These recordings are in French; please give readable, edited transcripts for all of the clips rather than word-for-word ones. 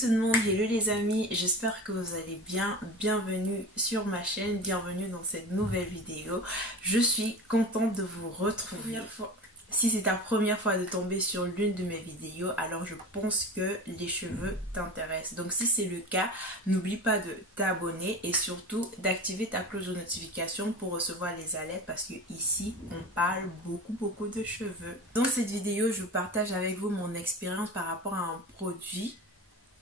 tout le monde, hello les amis, j'espère que vous allez bien, bienvenue sur ma chaîne, bienvenue dans cette nouvelle vidéo. Je suis contente de vous retrouver. Si c'est ta première fois de tomber sur l'une de mes vidéos, alors je pense que les cheveux t'intéressent. Donc si c'est le cas, n'oublie pas de t'abonner et surtout d'activer ta cloche de notification pour recevoir les alertes parce que ici on parle beaucoup de cheveux. Dans cette vidéo, je partage avec vous mon expérience par rapport à un produit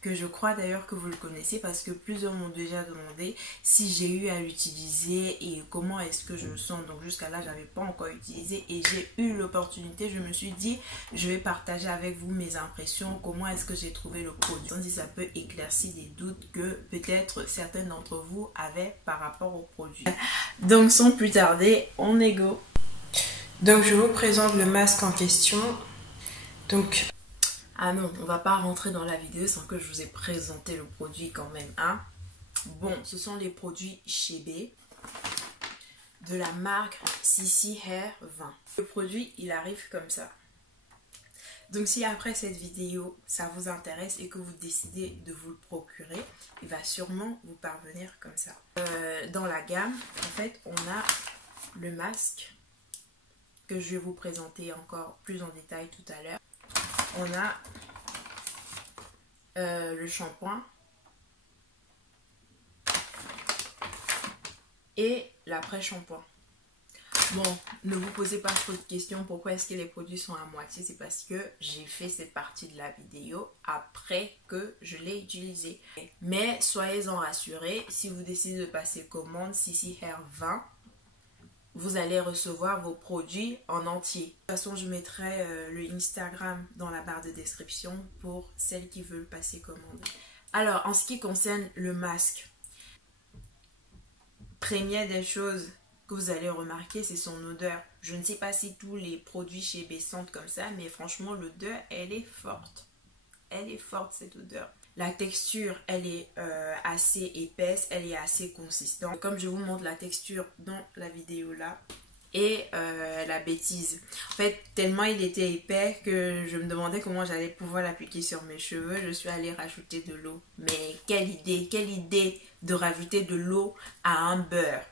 que je crois d'ailleurs que vous le connaissez parce que plusieurs m'ont déjà demandé si j'ai eu à l'utiliser et comment est-ce que je me sens. Donc jusqu'à là j'avais pas encore utilisé et j'ai eu l'opportunité, je me suis dit je vais partager avec vous mes impressions, comment est-ce que j'ai trouvé le produit, si ça peut éclaircir des doutes que peut-être certains d'entre vous avaient par rapport au produit. Donc sans plus tarder, on est go. Donc je vous présente le masque en question. Donc ah non, on va pas rentrer dans la vidéo sans que je vous ai présenté le produit quand même, hein. Bon, ce sont les produits Chebe de la marque CC Hair 20. Le produit, il arrive comme ça. Donc si après cette vidéo, ça vous intéresse et que vous décidez de vous le procurer, il va sûrement vous parvenir comme ça. Dans la gamme, en fait, on a le masque que je vais vous présenter encore plus en détail tout à l'heure. On a le shampoing et l'après-shampoing. Bon, ne vous posez pas trop de questions. Pourquoi est-ce que les produits sont à moitié? C'est parce que j'ai fait cette partie de la vidéo après que je l'ai utilisé. Mais soyez-en rassurés, si vous décidez de passer commande CC Hair 20, vous allez recevoir vos produits en entier. De toute façon, je mettrai le Instagram dans la barre de description pour celles qui veulent passer commande. Alors, en ce qui concerne le masque, première des choses que vous allez remarquer, c'est son odeur. Je ne sais pas si tous les produits chez Chebe sentent comme ça, mais franchement, l'odeur, elle est forte. Elle est forte, cette odeur. La texture, elle est assez épaisse, elle est assez consistante. Comme je vous montre la texture dans la vidéo là. Et la bêtise. En fait, tellement il était épais que je me demandais comment j'allais pouvoir l'appliquer sur mes cheveux. Je suis allée rajouter de l'eau. Mais quelle idée de rajouter de l'eau à un beurre.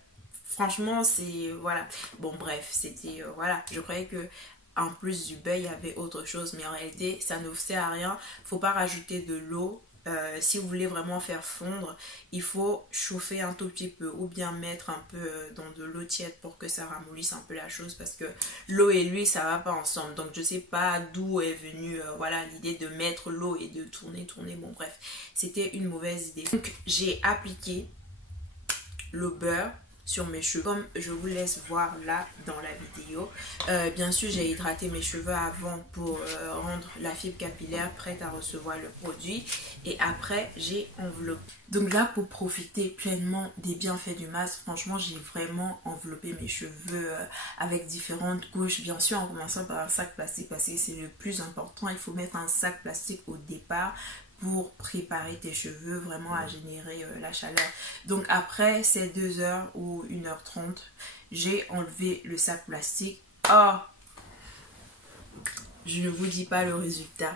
Franchement, c'est... voilà. Bon, bref, c'était... voilà. Je croyais que... en plus du beurre, il y avait autre chose. Mais en réalité, ça ne vous sert à rien. Il ne faut pas rajouter de l'eau. Si vous voulez vraiment faire fondre, il faut chauffer un tout petit peu ou bien mettre un peu dans de l'eau tiède pour que ça ramollisse un peu la chose parce que l'eau et l'huile ça va pas ensemble. Donc je sais pas d'où est venue voilà l'idée de mettre l'eau et de tourner. Bon bref, c'était une mauvaise idée. Donc j'ai appliqué le beurre sur mes cheveux comme je vous laisse voir là dans la vidéo. Bien sûr j'ai hydraté mes cheveux avant pour rendre la fibre capillaire prête à recevoir le produit et après j'ai enveloppé. Donc là pour profiter pleinement des bienfaits du masque, franchement j'ai vraiment enveloppé mes cheveux avec différentes couches, bien sûr en commençant par un sac plastique parce que c'est le plus important. Il faut mettre un sac plastique au départ pour préparer tes cheveux vraiment à générer la chaleur. Donc après ces 2 heures ou 1h30, j'ai enlevé le sac plastique. Oh, je ne vous dis pas le résultat.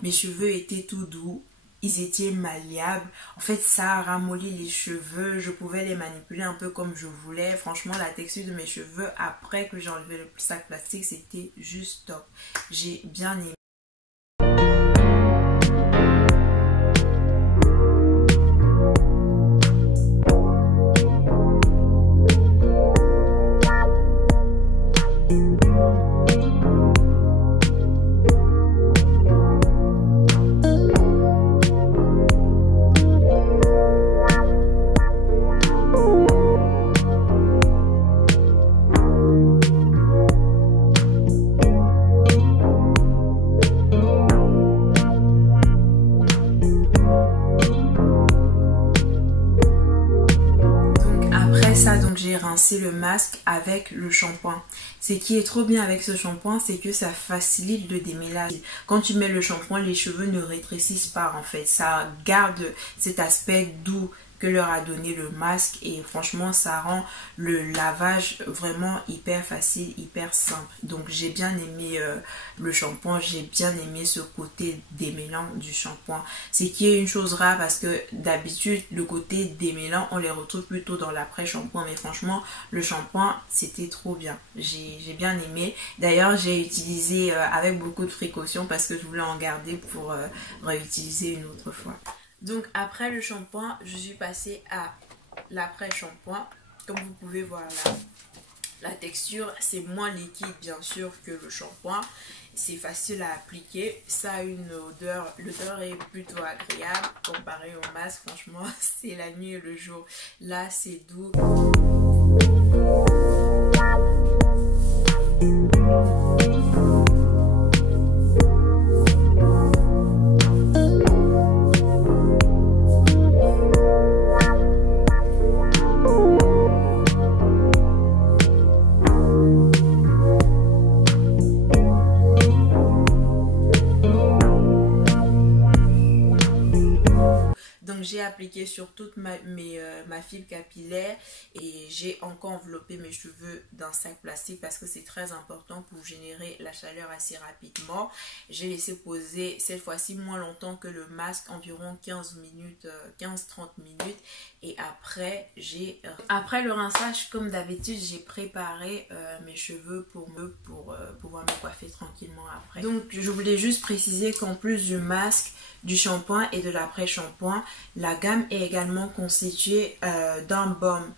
Mes cheveux étaient tout doux, ils étaient malléables. En fait, ça a ramolli les cheveux. Je pouvais les manipuler un peu comme je voulais. Franchement, la texture de mes cheveux après que j'ai enlevé le sac plastique, c'était juste top. J'ai bien aimé. Donc j'ai rincé le masque avec le shampoing. Ce qui est trop bien avec ce shampoing, c'est que ça facilite le démêlage. Quand tu mets le shampoing, les cheveux ne rétrécissent pas en fait. Ça garde cet aspect doux, que leur a donné le masque et franchement ça rend le lavage vraiment hyper facile, hyper simple. Donc j'ai bien aimé le shampoing, j'ai bien aimé ce côté démêlant du shampoing. C'est qui est une chose rare parce que d'habitude le côté démêlant on les retrouve plutôt dans l'après-shampoing, mais franchement le shampoing c'était trop bien. J'ai bien aimé. D'ailleurs j'ai utilisé avec beaucoup de précautions parce que je voulais en garder pour réutiliser une autre fois. Donc après le shampoing, je suis passée à l'après-shampoing. Comme vous pouvez voir là, la texture c'est moins liquide bien sûr que le shampoing. C'est facile à appliquer. Ça a une odeur, l'odeur est plutôt agréable comparé au masque. Franchement, c'est la nuit et le jour. Là, c'est doux. Donc j'ai appliqué sur toute ma fibre capillaire et j'ai encore enveloppé mes cheveux d'un sac plastique parce que c'est très important pour générer la chaleur assez rapidement. J'ai laissé poser cette fois-ci moins longtemps que le masque, environ 15-30 minutes. Et après le rinçage, comme d'habitude, j'ai préparé mes cheveux pour pouvoir me coiffer tranquillement après. Donc je voulais juste préciser qu'en plus du masque, du shampoing et de l'après-shampoing, la gamme est également constituée d'un baume,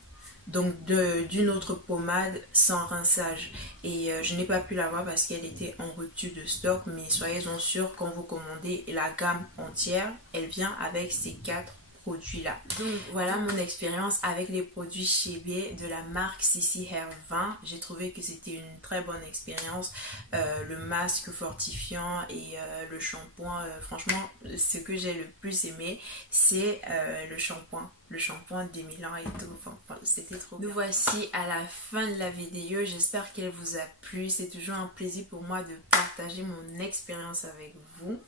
donc d'une autre pommade sans rinçage. Et je n'ai pas pu l'avoir parce qu'elle était en rupture de stock, mais soyez-en sûrs quand vous commandez la gamme entière, elle vient avec ces 4 produits là. Donc voilà mon expérience avec les produits Chebet de la marque CC Hair 20. J'ai trouvé que c'était une très bonne expérience. Le masque fortifiant et le shampoing, franchement ce que j'ai le plus aimé c'est le shampoing démêlant et tout. Enfin, c'était trop bien. Nous voici à la fin de la vidéo, j'espère qu'elle vous a plu. C'est toujours un plaisir pour moi de partager mon expérience avec vous.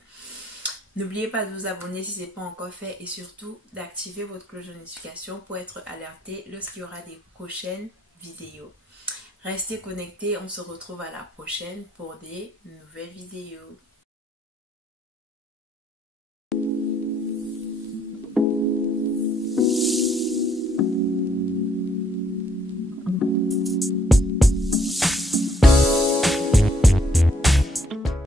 N'oubliez pas de vous abonner si ce n'est pas encore fait et surtout d'activer votre cloche de notification pour être alerté lorsqu'il y aura des prochaines vidéos. Restez connectés, on se retrouve à la prochaine pour des nouvelles vidéos.